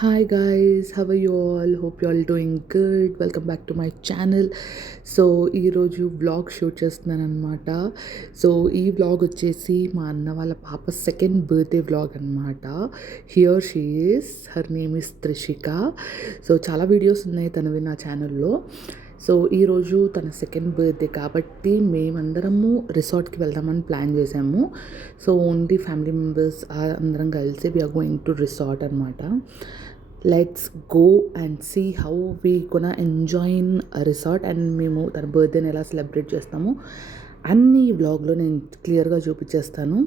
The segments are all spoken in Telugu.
Hi guys, how are you all? Hope you all doing good. Welcome back to my channel. So ఈరోజు వ్లాగ్ షూట్ చేస్తున్నాను అనమాట. సో ఈ వ్లాగ్ వచ్చేసి మా అన్న వాళ్ళ పాప సెకండ్ బర్త్డే వ్లాగ్ అనమాట. Here she is, her name is Trishika. So చాలా వీడియోస్ ఉన్నాయి తనవి నా ఛానల్లో. సో ఈరోజు తన సెకండ్ బర్త్డే కాబట్టి మేమందరము రిసార్ట్కి వెళ్దామని ప్లాన్ చేసాము. సో ఓన్లీ ఫ్యామిలీ మెంబర్స్ అందరం కలిసి వీఆర్ గోయింగ్ టు రిసార్ట్ అనమాట. Let's go and see how we gonna enjoy in resort and మేము తన బర్త్డేని ఎలా సెలబ్రేట్ చేస్తాము అన్ని ఈ వ్లాగ్లో నేను క్లియర్గా చూపించేస్తాను.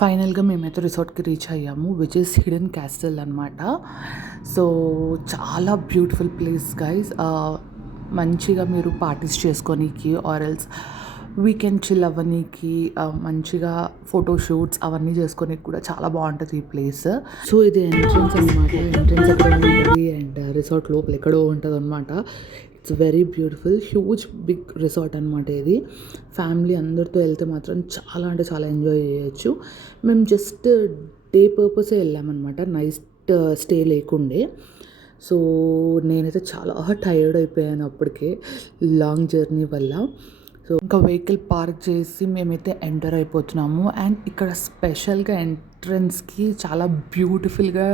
ఫైనల్గా మేమైతే రిసార్ట్కి రీచ్ అయ్యాము, విచ్ ఇస్ హిడెన్ క్యాస్టల్ అనమాట. సో చాలా బ్యూటిఫుల్ ప్లేస్ గైస్. మంచిగా మీరు పార్టీస్ చేసుకోనీకి ఆర్ ఎల్స్ వీకెండ్ చిల్ అవ్వనీకి, మంచిగా ఫోటోషూట్స్ అవన్నీ చేసుకోనీకి కూడా చాలా బాగుంటుంది ఈ ప్లేస్. సో ఇది ఎంట్రన్స్ అనమాట. ఎంట్రన్స్ ఎక్కడ ఉంటుంది అండ్ రిసార్ట్ లోపల ఎక్కడో ఉంటుంది అనమాట. It's very beautiful, huge big resort అనమాట ఇది. ఫ్యామిలీ అందరితో వెళ్తే మాత్రం చాలా అంటే చాలా ఎంజాయ్ చేయొచ్చు. మేము జస్ట్ డే పర్పసే వెళ్ళామన్నమాట, నైట్ స్టే లేకుండే. సో నేనైతే చాలా టైర్డ్ అయిపోయాను అప్పటికే లాంగ్ జర్నీ వల్ల. సో ఇంకా వెహికల్ పార్క్ చేసి మేమైతే ఎంటర్ అయిపోతున్నాము. అండ్ ఇక్కడ స్పెషల్గా ఎంట్రన్స్కి చాలా బ్యూటిఫుల్గా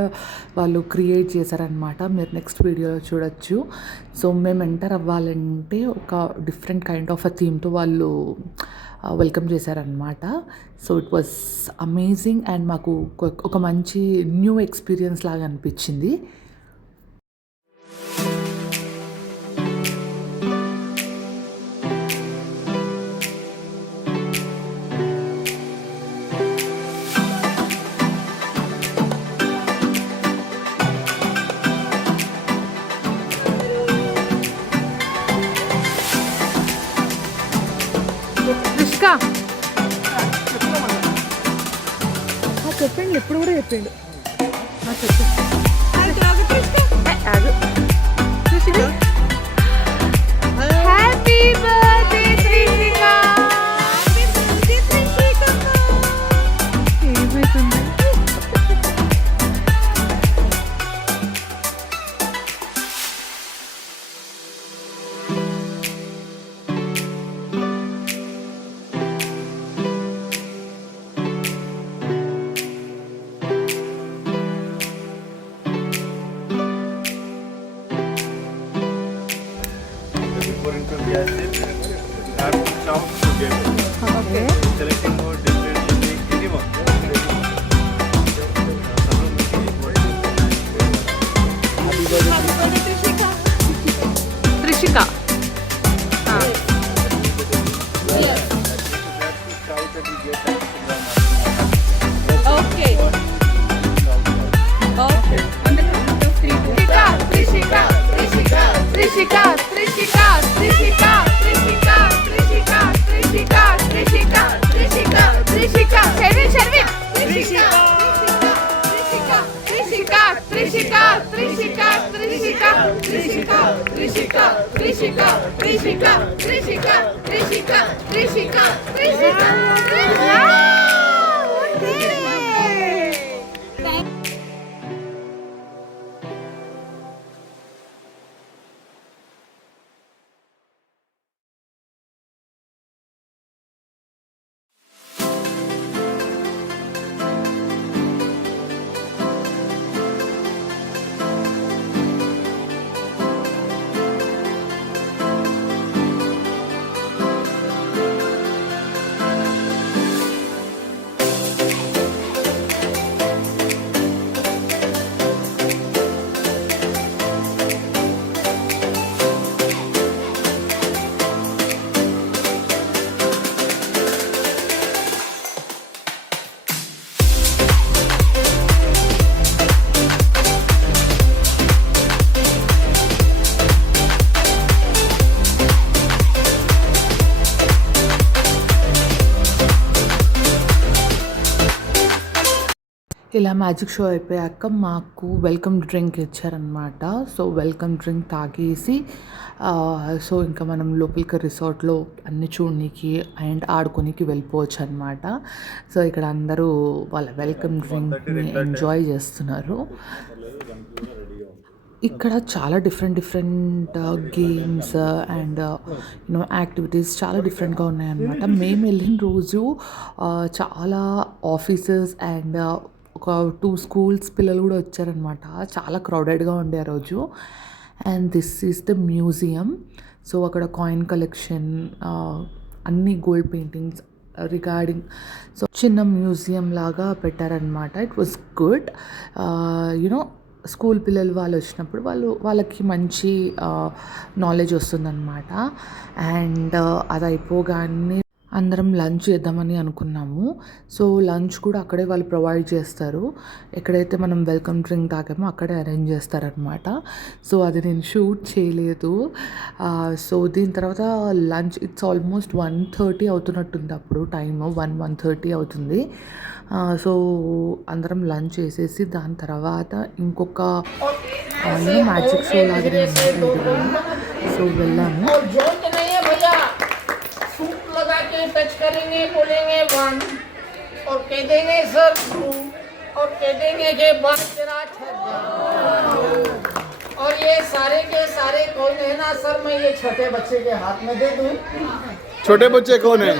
వాళ్ళు క్రియేట్ చేశారనమాట. మీరు నెక్స్ట్ వీడియోలో చూడొచ్చు. సో మేము ఎంటర్ అవ్వాలంటే ఒక డిఫరెంట్ కైండ్ ఆఫ్ అ థీమ్తో వాళ్ళు వెల్కమ్ చేశారనమాట. So it was amazing and మాకు ఒక మంచి న్యూ ఎక్స్పీరియన్స్ లాగా అనిపించింది. చెప్పండి, ఎప్పుడు కూడా చెప్పండి. Happy birthday Trishika. ఏమైతుంది? Okay. Selecting more different unique anyone. Trishika. Okay. ఇలా మ్యాజిక్ షో అయిపోయాక మాకు వెల్కమ్ డ్రింక్ ఇచ్చారనమాట. సో వెల్కమ్ డ్రింక్ తాగేసి సో ఇంకా మనం లోపలికి రిసార్ట్లో అన్ని చూడనీకి అండ్ ఆడుకోనికి వెళ్ళిపోవచ్చు అనమాట. సో ఇక్కడ అందరూ వాళ్ళ వెల్కమ్ డ్రింక్ని ఎంజాయ్ చేస్తున్నారు. ఇక్కడ చాలా డిఫరెంట్ గేమ్స్ అండ్ యాక్టివిటీస్ చాలా డిఫరెంట్గా ఉన్నాయన్నమాట. మేము వెళ్ళిన రోజు చాలా ఆఫీసెస్ అండ్ ఒక 2 స్కూల్స్ పిల్లలు కూడా వచ్చారనమాట. చాలా క్రౌడెడ్గా ఉండే ఆ రోజు. And this is the museum. So అక్కడ కాయిన్ కలెక్షన్, అన్ని గోల్డ్ పెయింటింగ్స్ రిగార్డింగ్ సో చిన్న మ్యూజియం లాగా పెట్టారనమాట. It was good. స్కూల్ పిల్లలు వాళ్ళు వచ్చినప్పుడు వాళ్ళకి మంచి నాలెడ్జ్ వస్తుందన్నమాట. అండ్ అది అయిపోగానే అందరం లంచ్ చేద్దామని అనుకున్నాము. సో లంచ్ కూడా అక్కడే వాళ్ళు ప్రొవైడ్ చేస్తారు. ఎక్కడైతే మనం వెల్కమ్ డ్రింక్ తాగామో అక్కడే అరేంజ్ చేస్తారనమాట. సో అది నేను షూట్ చేయలేదు. సో దీని తర్వాత లంచ్ ఇట్స్ ఆల్మోస్ట్ 1:30 అవుతున్నట్టుంది. అప్పుడు టైమ్ 1:30 అవుతుంది. సో అందరం లంచ్ చేసేసి దాని తర్వాత ఇంకొక మ్యాజిక్ షో లాగానే సో వెళ్ళాము. लगा के टच करेंगे, बोलेंगे 1 और कह देंगे सर 2 और कह देंगे कि बात तेरा और ये सारे के सारे कौन है ना सर, मैं ये छोटे बच्चे के हाथ में दे दूं. छोटे बच्चे कौन है?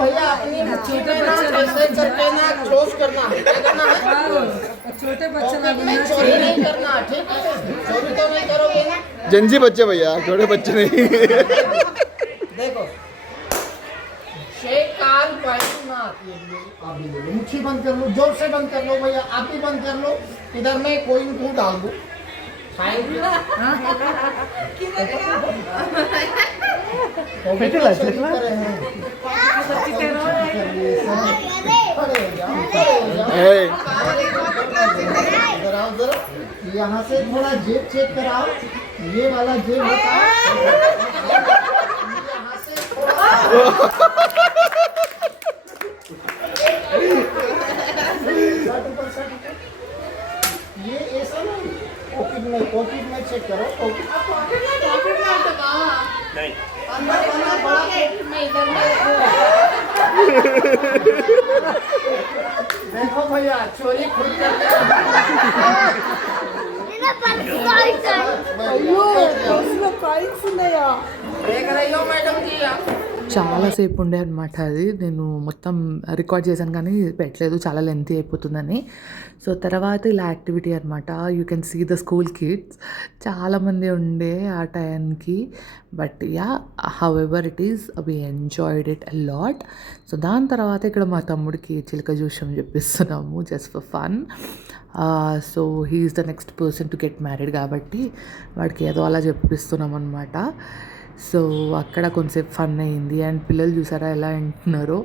भैया अपनी छोटे ना कैसे करके ना चोस करना है, क्या करना है? छोटे बच्चे ना चोरी नहीं करना, ठीक है? चोरी तो नहीं करोगे ना. जंजी बच्चे भैया, छोटे बच्चे नहीं. देखो शेख काल पाइप ना आती है, आप भी ले लो, मुट्ठी बंद कर लो, जोर से बंद कर लो भैया, आप भी बंद कर लो. इधर मैं कोइन को डाल दूं. यहाँ से थोड़ा जेब चेक कराओ. ये वाला जेब होता है यहाँ से थोड़ा ये ऐसा नहीं. पॉकेट में चेक करो. नहीं अंदर वाला बड़ा पॉकेट में इधर में देखो भैया चोरी खुद करते देख रही हो मैडम जी आप. చాలాసేపు ఉండే అనమాట. అది నేను మొత్తం రికార్డ్ చేశాను కానీ పెట్టలేదు, చాలా లెంతీ అయిపోతుందని. సో తర్వాత ఇలా యాక్టివిటీ అనమాట. You can see the school kids చాలామంది ఉండే ఆ టైంకి. But ya however it is we enjoyed it a lot. So దాని తర్వాత ఇక్కడ మా తమ్ముడికి చిలక జోష్యం చెప్పిస్తున్నాము just for fun. So he is the next person to get married కాబట్టి వాడికి ఏదో అలా చెప్పిస్తున్నాం అనమాట. సో అక్కడ కొంచెంసేపు ఫన్ అయింది. అండ్ పిల్లలు చూసారా ఎలా వింటున్నారో.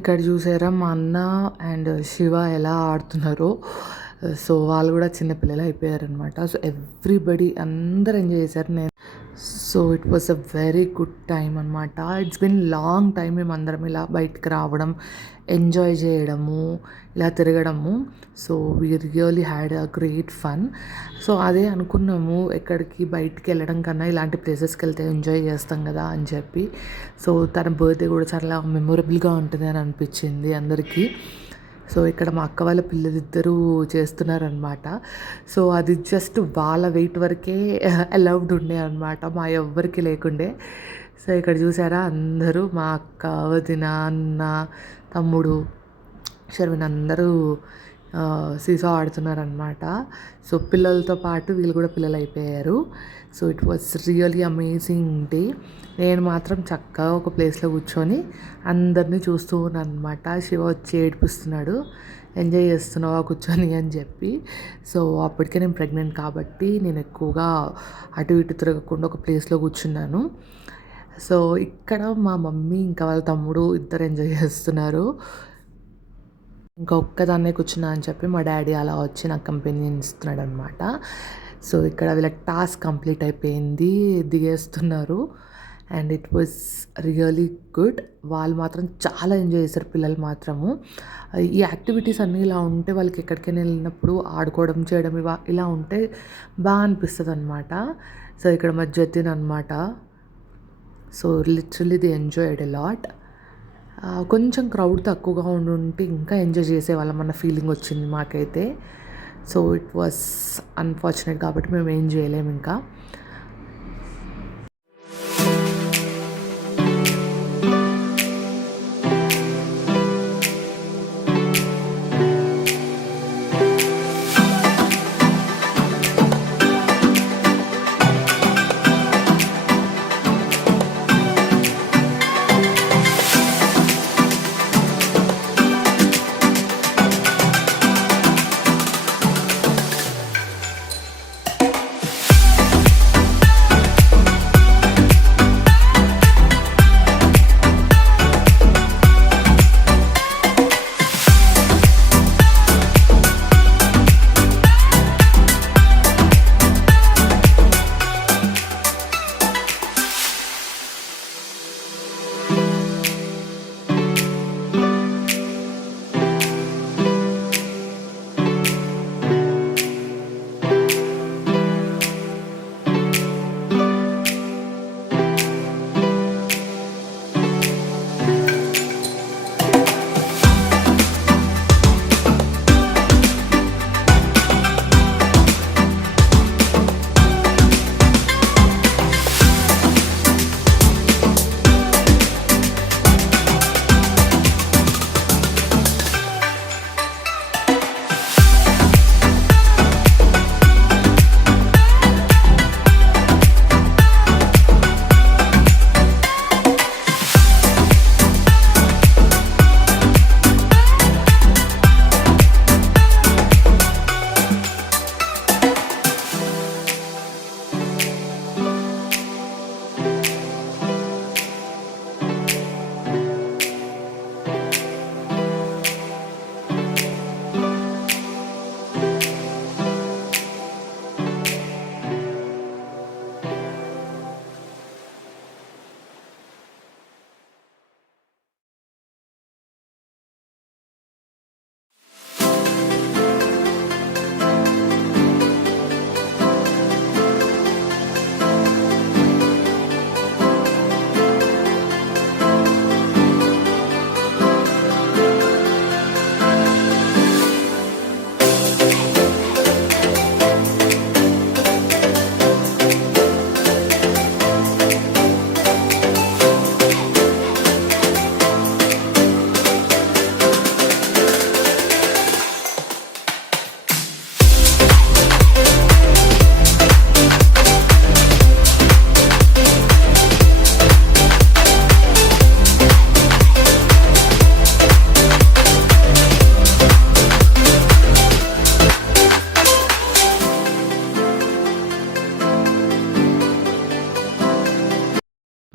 ఇక్కడ చూసారా మా అన్న అండ్ శివ ఎలా ఆడుతున్నారో. సో వాళ్ళు కూడా చిన్నపిల్లలు అయిపోయారనమాట. సో ఎవ్రీబడి అందరు ఎంజాయ్ చేశారు. So it was a very good time అనమాట. ఇట్స్ బిన్ లాంగ్ టైం మేము అందరం ఇలా బయటకు రావడం, ఎంజాయ్ చేయడము, ఇలా తిరగడము. So we really had a great fun. So అదే అనుకున్నాము, ఎక్కడికి బయటికి వెళ్ళడం కన్నా ఇలాంటి ప్లేసెస్కి వెళ్తే ఎంజాయ్ చేస్తాం కదా అని చెప్పి. సో తన బర్త్డే కూడా చాలా మెమొరబుల్గా ఉంటుంది అని అనిపించింది అందరికీ. సో ఇక్కడ మా అక్క వాళ్ళ పిల్లలిద్దరూ చేస్తున్నారనమాట. సో అది జస్ట్ వాళ్ళ వెయిట్ వరకే అలౌడ్ ఉండే అనమాట, మా ఎవ్వరికి లేకుండే. సో ఇక్కడ చూసారా అందరూ మా అక్క, వదిన, అన్న, తమ్ముడు, షర్విన్ అందరూ సీసా ఆడుతున్నారనమాట. సో పిల్లలతో పాటు వీళ్ళు కూడా పిల్లలు అయిపోయారు. So it was really amazing day. నేను మాత్రం చక్కగా ఒక ప్లేస్లో కూర్చొని అందరినీ చూస్తూ ఉన్నాను అనమాట. శివ వచ్చి ఏడిపిస్తున్నాడు, ఎంజాయ్ చేస్తున్నావా కూర్చొని అని చెప్పి. సో అప్పటికే నేను ప్రెగ్నెంట్ కాబట్టి నేను ఎక్కువగా అటు ఇటు తిరగకుండా ఒక ప్లేస్లో కూర్చున్నాను. సో ఇక్కడ మా మమ్మీ ఇంకా వాళ్ళ తమ్ముడు ఇద్దరు ఎంజాయ్ చేస్తున్నారు. ఇంకా ఒక్కదాన్నే కూర్చున్నా అని చెప్పి మా డాడీ అలా వచ్చి నాకు కంపెనీ ఇస్తున్నాడు అనమాట. సో ఇక్కడ వీళ్ళకి టాస్క్ కంప్లీట్ అయిపోయింది, దిగేస్తున్నారు. And it was really good. వాళ్ళు మాత్రం చాలా ఎంజాయ్ చేశారు, పిల్లలు మాత్రము. ఈ యాక్టివిటీస్ అన్నీ ఇలా ఉంటే వాళ్ళకి ఎక్కడికైనా వెళ్ళినప్పుడు ఆడుకోవడం చేయడం ఇలా ఉంటే బాగా అనిపిస్తుంది అనమాట. సో ఇక్కడ మా జతిన్ అనమాట. So literally the enjoyed a lot. కొంచెం క్రౌడ్ తక్కువగా ఉంటే ఇంకా ఎంజాయ్ చేసేవాళ్ళం అన్న ఫీలింగ్ వచ్చింది మాకైతే. సో ఇట్ వాస్ అన్ఫార్చునేట్ కాబట్టి మేము ఏం చేయలేము ఇంకా.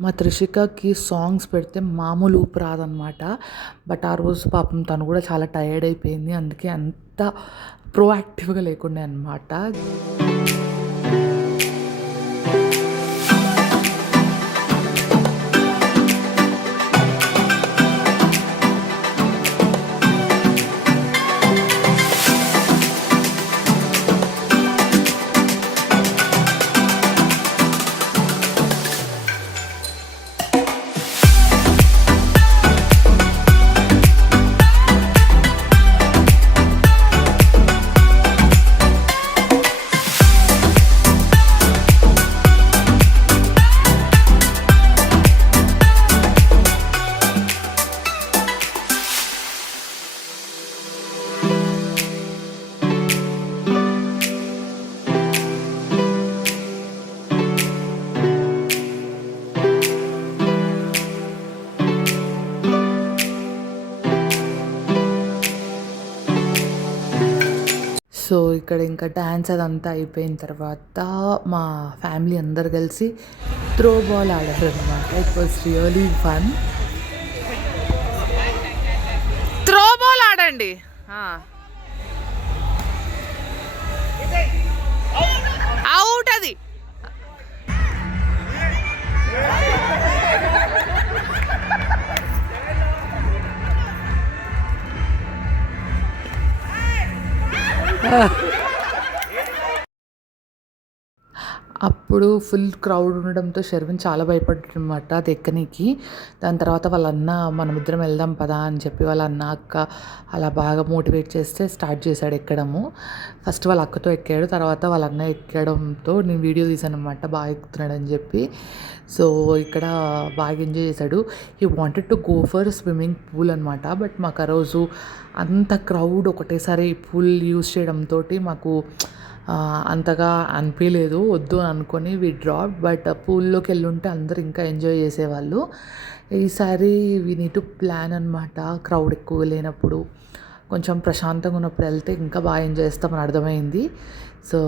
మా త్రిషికకి సాంగ్స్ పెడితే మామూలు ఊపు రాదనమాట. బట్ ఆ రోజు పాపం తను కూడా చాలా టయర్డ్ అయిపోయింది. అందుకే అంత ప్రోయాక్టివ్గా లేకుండే అనమాట. సో ఇక్కడ ఇంకా డ్యాన్స్ అదంతా అయిపోయిన తర్వాత మా ఫ్యామిలీ అందరు కలిసి త్రో బాల్ ఆడారు అనమాట. It was really fun. Throw ball ఆడండి. అవుట్ అది. అప్పుడు ఫుల్ క్రౌడ్ ఉండడంతో షర్విన్ చాలా భయపడ్డాడు అనమాట అది ఎక్కనీకి. దాని తర్వాత వాళ్ళ అన్న మనమిద్దరం వెళ్దాం పదా అని చెప్పి వాళ్ళ అన్న అక్క అలా బాగా మోటివేట్ చేస్తే స్టార్ట్ చేశాడు ఎక్కడము. ఫస్ట్ వాళ్ళ అక్కతో ఎక్కాడు, తర్వాత వాళ్ళ అన్న ఎక్కడంతో నేను వీడియో తీశాను అనమాట బాగా ఎక్కుతున్నాడు అని చెప్పి. సో ఇక్కడ బాగా ఎంజాయ్ చేశాడు. He wanted to go for swimming pool అనమాట. బట్ మాకు ఆ రోజు అంత క్రౌడ్ ఒకటేసారి పూల్ యూజ్ చేయడంతో మాకు అంతగా అనిపించలేదు, వద్దు అని అనుకొని వి డ్రాప్. బట్ పూల్లోకి వెళ్ళుంటే అందరు ఇంకా ఎంజాయ్ చేసేవాళ్ళు. ఈసారి వి నీడ్ టు ప్లాన్ అనమాట. క్రౌడ్ ఎక్కువ లేనప్పుడు కొంచెం ప్రశాంతంగా ఉన్నప్పుడు వెళ్తే ఇంకా బాగా ఎంజాయ్ చేస్తామని అర్థమైంది. సో